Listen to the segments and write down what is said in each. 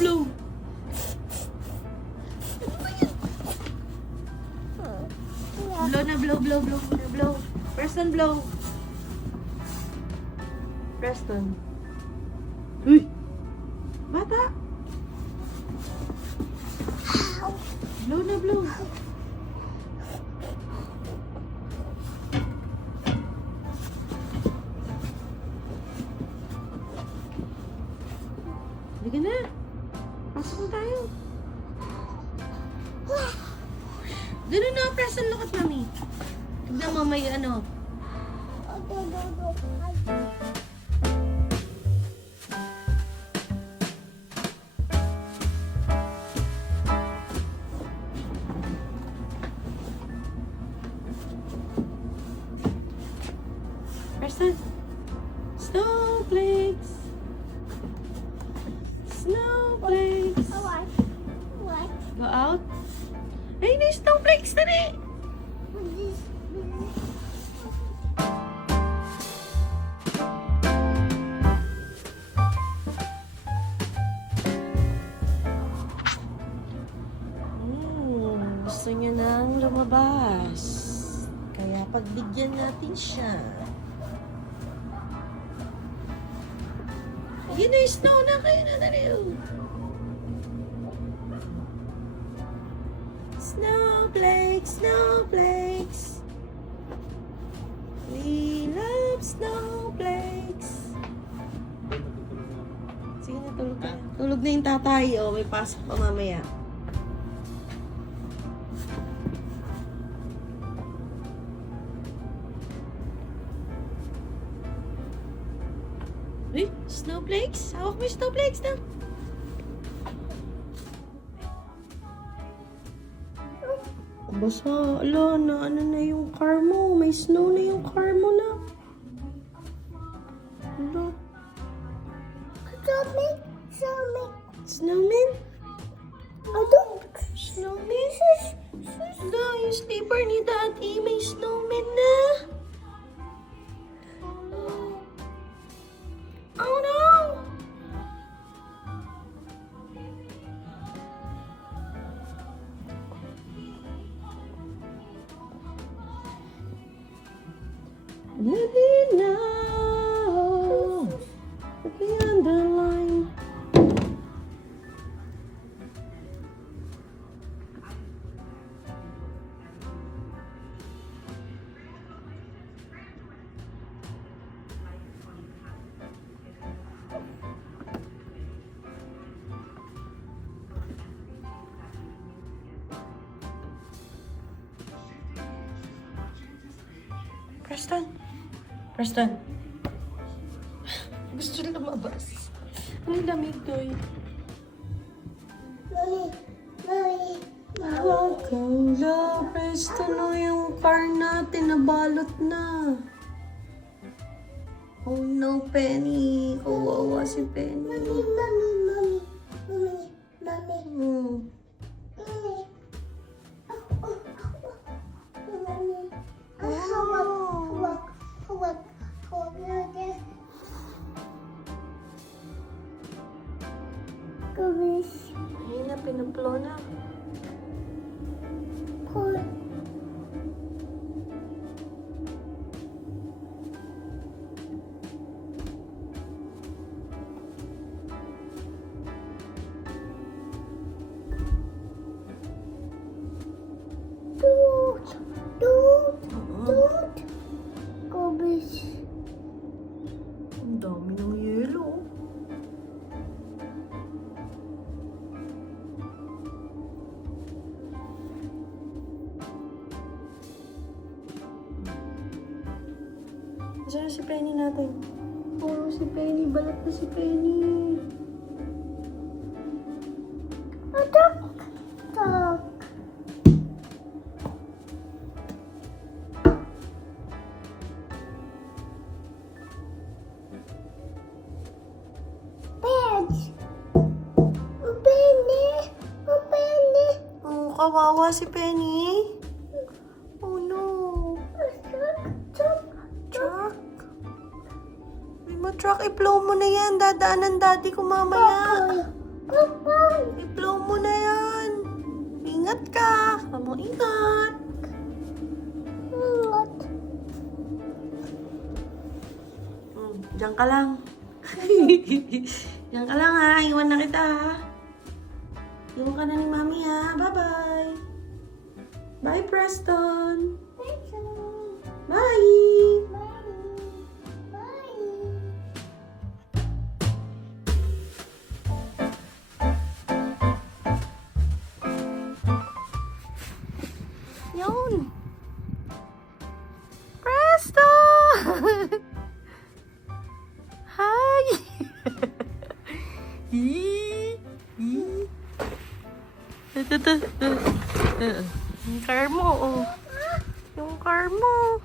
blow. Blow na, blow. Preston, blow. Preston. Uy! Bata! Blow na, blow. Halika na. Pasok na tayo. Doon na, Preston, look at mommy. Tignan mo, may ano. Preston. Snowflakes. Snowflakes. What? Go out. Ay, na snowflakes na rin. Gusto niya nang lumabas. Kaya pagbigyan natin siya. Yun na yung snow na kayo na rin. Snowflakes, snowflakes. We love snowflakes. Sige na, tulog na. Tulog na yung tatay. O, may pasok pa mamaya. Uy, snowflakes? Hawak mo yung snowflakes na. Basa, ala, na ano na yung car mo. May snow na yung car mo na. Ala. Snowman? Snowman? Ala, yung sleeper ni Daddy. May snowman na. Oh no! Let it know at the underline. Preston. Preston. Gusto na lumabas. Anong lamig to eh? Wala, Preston, no, yung car natin nabalot na. Oh no, Penny. Kawawa si Penny. Hmm. Ayun na, pinuplo na. Ang dami ng yelo. Saan na si Penny natin? Oh, si Penny. Balat na si Penny. Oh, kawawa si Penny. Oh no. Truck. May truck, i-blow mo na yan. Dadaanan daddy ko mamaya. Ingat! What? Diyan ka lang. Diyan ka lang ha. Iwan na kita ha. Iwan ka na ni Mami ha. Bye-bye. Bye, Preston. Bye. Yun. Preston! Hi! Yung car mo, oh. Yung car mo.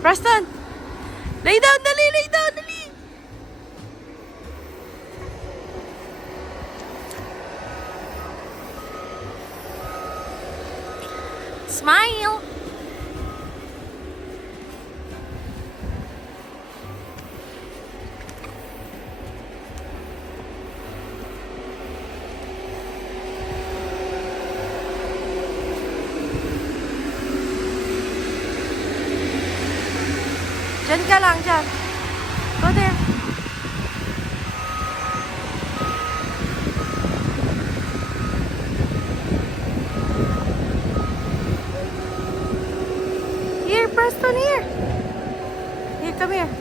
Preston! Lay down, dali! Lay down, dali! Smile! Diyan ka lang, dyan. Go there. Here, Preston, here. Here, come here.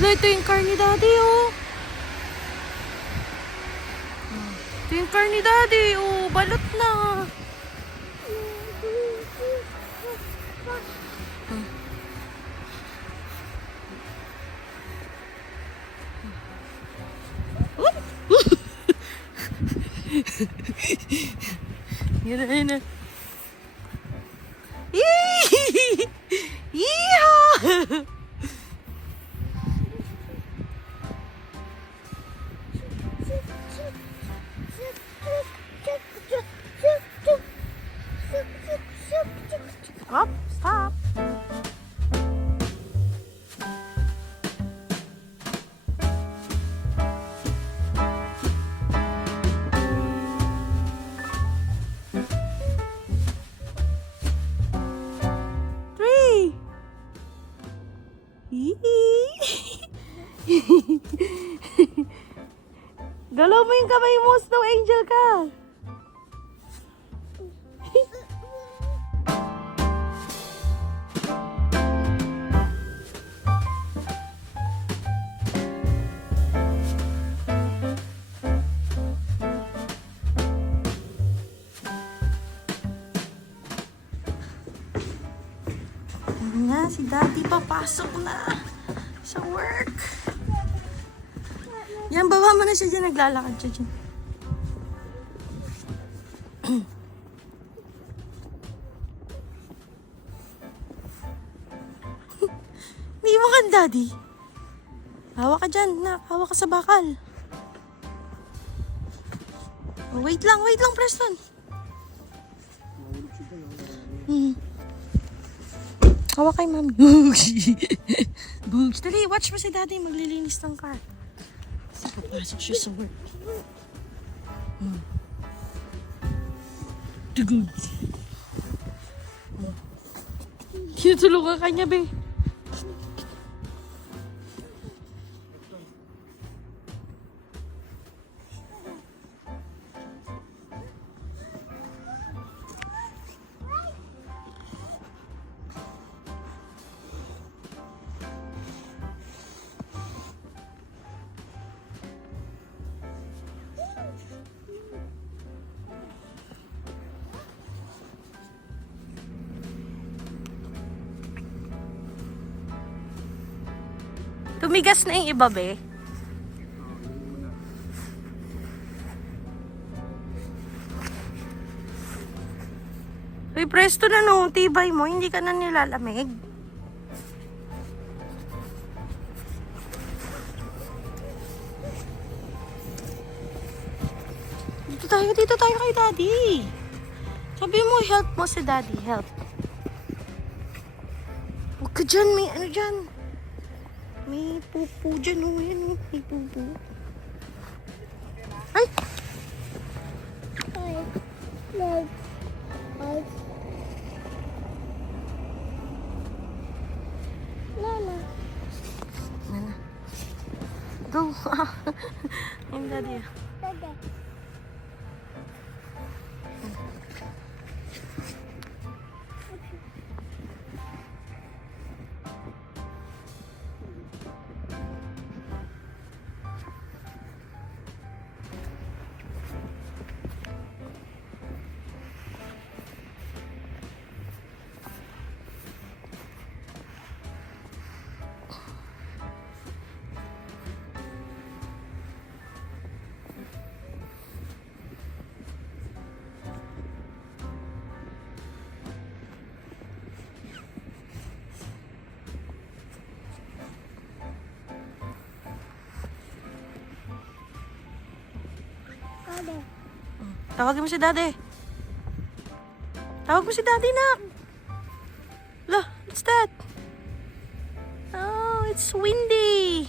Ito yung car ni Daddy, oh. Ito yung car ni Daddy, oh. Balot na. Yun na, yun na. Yeehaw! Up, stop. Three. Galaw mo yung kamay mo, Snow Angel ka. Ayan nga, si Daddy papasok na sa work. Yan, baba mo na siya dyan. Naglalakad siya dyan. Hindi mo kan, Daddy. Hawak ka dyan, nak. Hawak ka sa bakal. Oh, wait lang, Preston. Hawak kay Mami. Bugs. Dali, watch mo si Daddy. Maglilinis ng car. Papasok siya sa work. Dugod. Tinutulungan ka niya, be. Tumigas na yung iba, be. Uy, presto na no. Tibay mo. Hindi ka na nilalamig. Dito tayo kay Daddy. Sabi mo, help mo si Daddy. Help. Huwag ka dyan. May ano dyan. May pupo dyan. Oh, yan oh. May pupo. Ay! Nana. Nana. Go. Yung Daddy. Dada. Dada. Tawagin mo si Daddy. Tawag mo si Daddy, nak. Look, what's that? Oh, it's windy.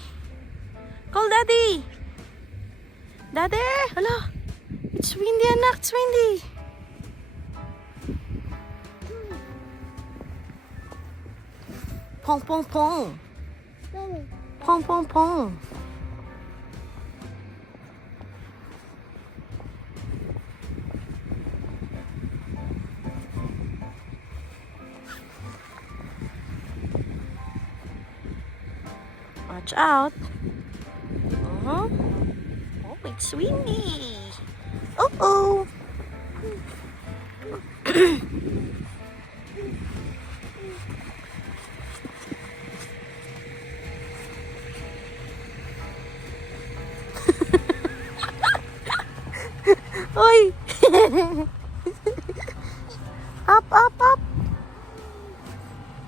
Call Daddy. Daddy, hala. It's windy, anak. It's windy. Pong, pong, pong. Nana. Pong, pong, pong. Watch out. Oh, it's windy. Oh. Oy. Up.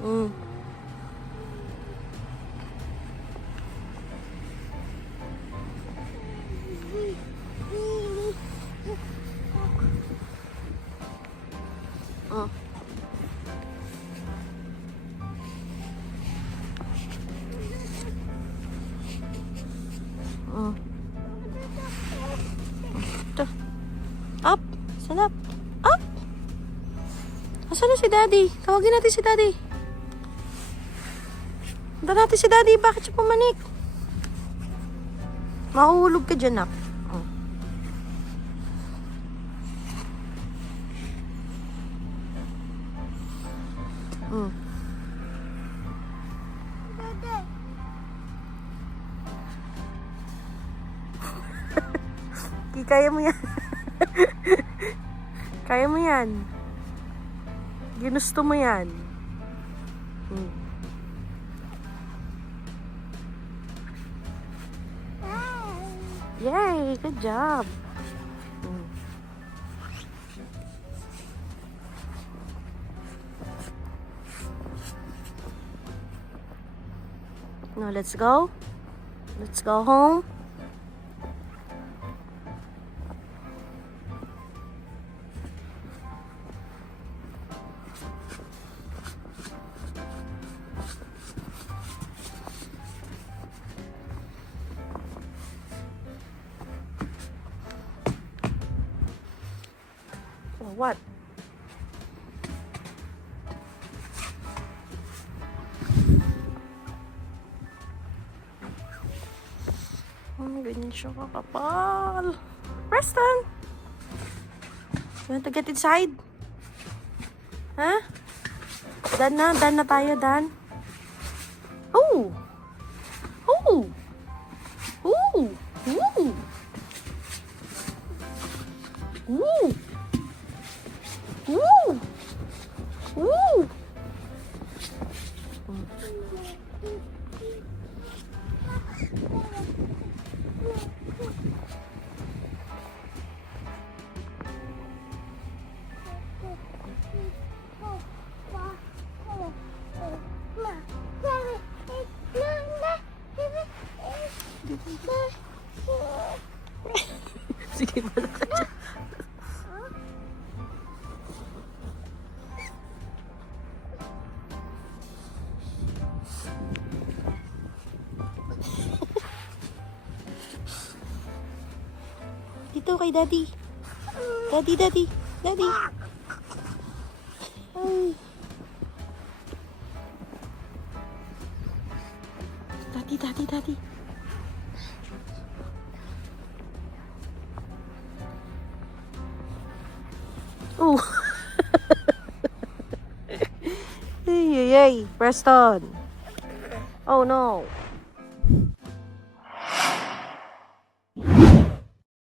Mm. Oh. Oh. Ito. Up. Saan up? Up. Asan na si Daddy? Tawagin natin si Daddy. Punta natin si Daddy. Bakit siya pumanik? Mahuhulog ka dyan, nak. Oh. Mm. Dada. Kaya mo yan. Kaya mo yan. Ginusto mo yan. Hmm. Yay! Good job. Hmm. Now let's go. Let's go home. What? Ganyan siya kakapal. Preston! You want to get inside? Huh? Dan na tayo, Dan. Oh! Oh! Oh! Oh! Oh! Woo! Woo! Sige, bala ka dyan. Dito kay Daddy. Daddy, Daddy. Daddy. Ay. Daddy, Daddy, Daddy. Oh. Ay, ay, ay. Preston. Oh, no.